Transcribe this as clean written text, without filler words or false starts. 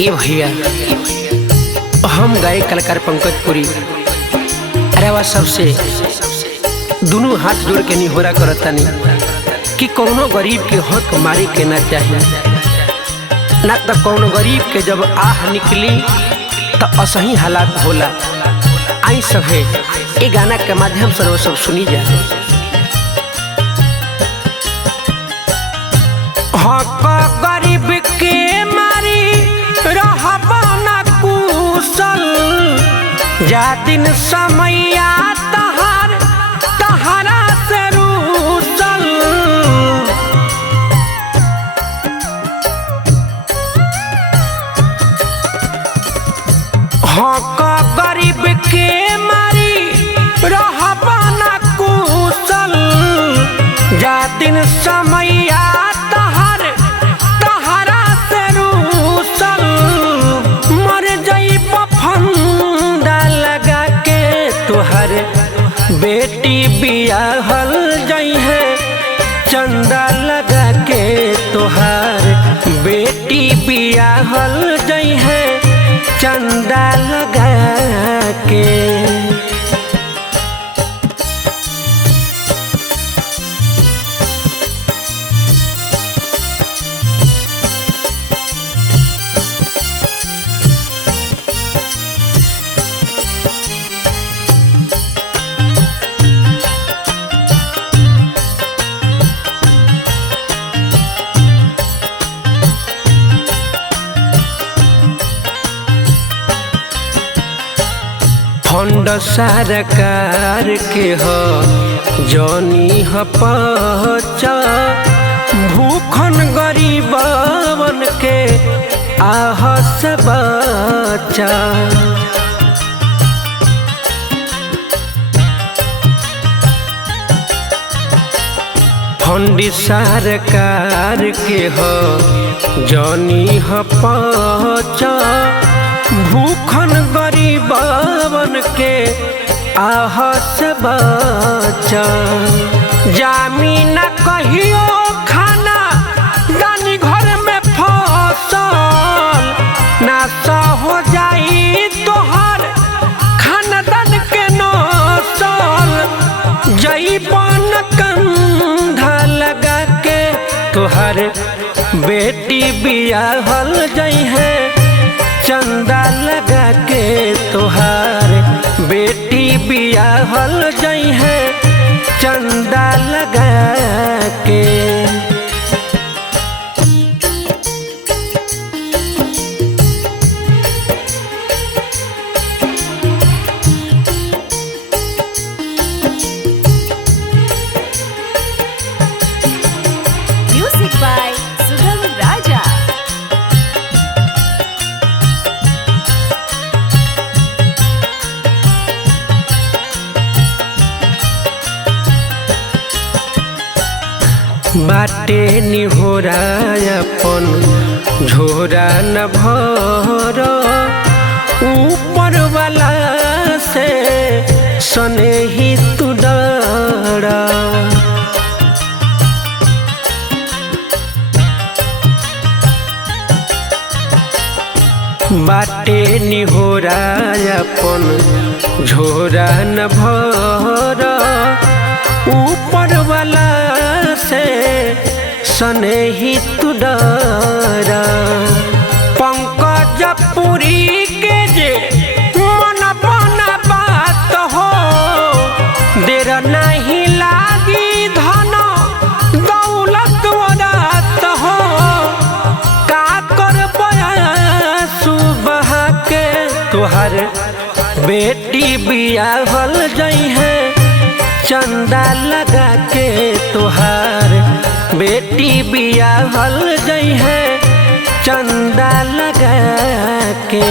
ए भैया, हम गायक कलाकार पंकज पुरी अरे सबसे दोनों हाथ जोड़ के निहोरा करतानी कि कौनो गरीब के हक मारे के ना चाहिए ना, तो कौनो गरीब के जब आह निकली तो असही हालात होला। आई सभे ए गाना के माध्यम से सब सुनी जा। हक गरीब के मारी रहबा ना कुशल, जा दिन समैया तहारा से रूसल। हक गरीब के मारी रहबा ना कुशल, जा दिन समैया तहारा से रूसल। मर जाइब फंदा लगा के तुहर बेटी बियाहल जाई है, चंदा लगा के तुहार बेटी बियाहल जाई है, चंदा लगा के। फंड सरकार के हो जनी ह पचा, भूखन गरीबन के आह से बचा। फंड सरकार के हो जनी ह पचा, भूखन गरीबन के आह से बचा। जामीन कहियो खाना दानी घर में फसल, नासा हो जाई तोहर खानदान के नसल। जईबन कंधा लगा के तोहर बेटी बियाहल जाई है, चंदा लगा के तोहार बेटी बियाहल जाई है, चंदा लगा के। म्यूजिक बाय सुगम राजा। बाटे निहोरा अपन झोरा न भर, ऊपर वाला से सने ही तू डरा। बाटे निहोरा अपन झोरा न भर, ऊपर वाला से सने ही तू डरा। पंकज पुरी के जे मन बना बात हो, देर नहीं लागी धन दौलत रात हो। का कर सुबह के तुहर बेटी बियाहल जाई है, चंदा लगा के तुहार बेटी बियाहल जाई है, चंदा लगा के।